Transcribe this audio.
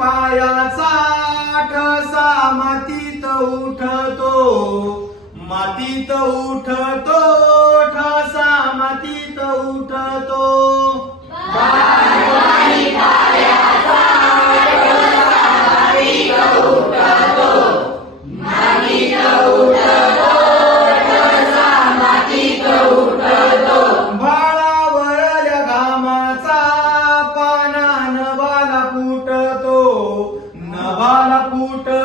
पायाचा ठसा मातीत उठतो, मातीत उठतो, ठसा मातीत उठतो. बाळवाडी पायाचा ठसा मातीत उठतो, मातीत उठतो, ठसा मातीत उठतो. बाळावरल्या घामाचा पाना नभाला फुटतो, नभाला फुटतो,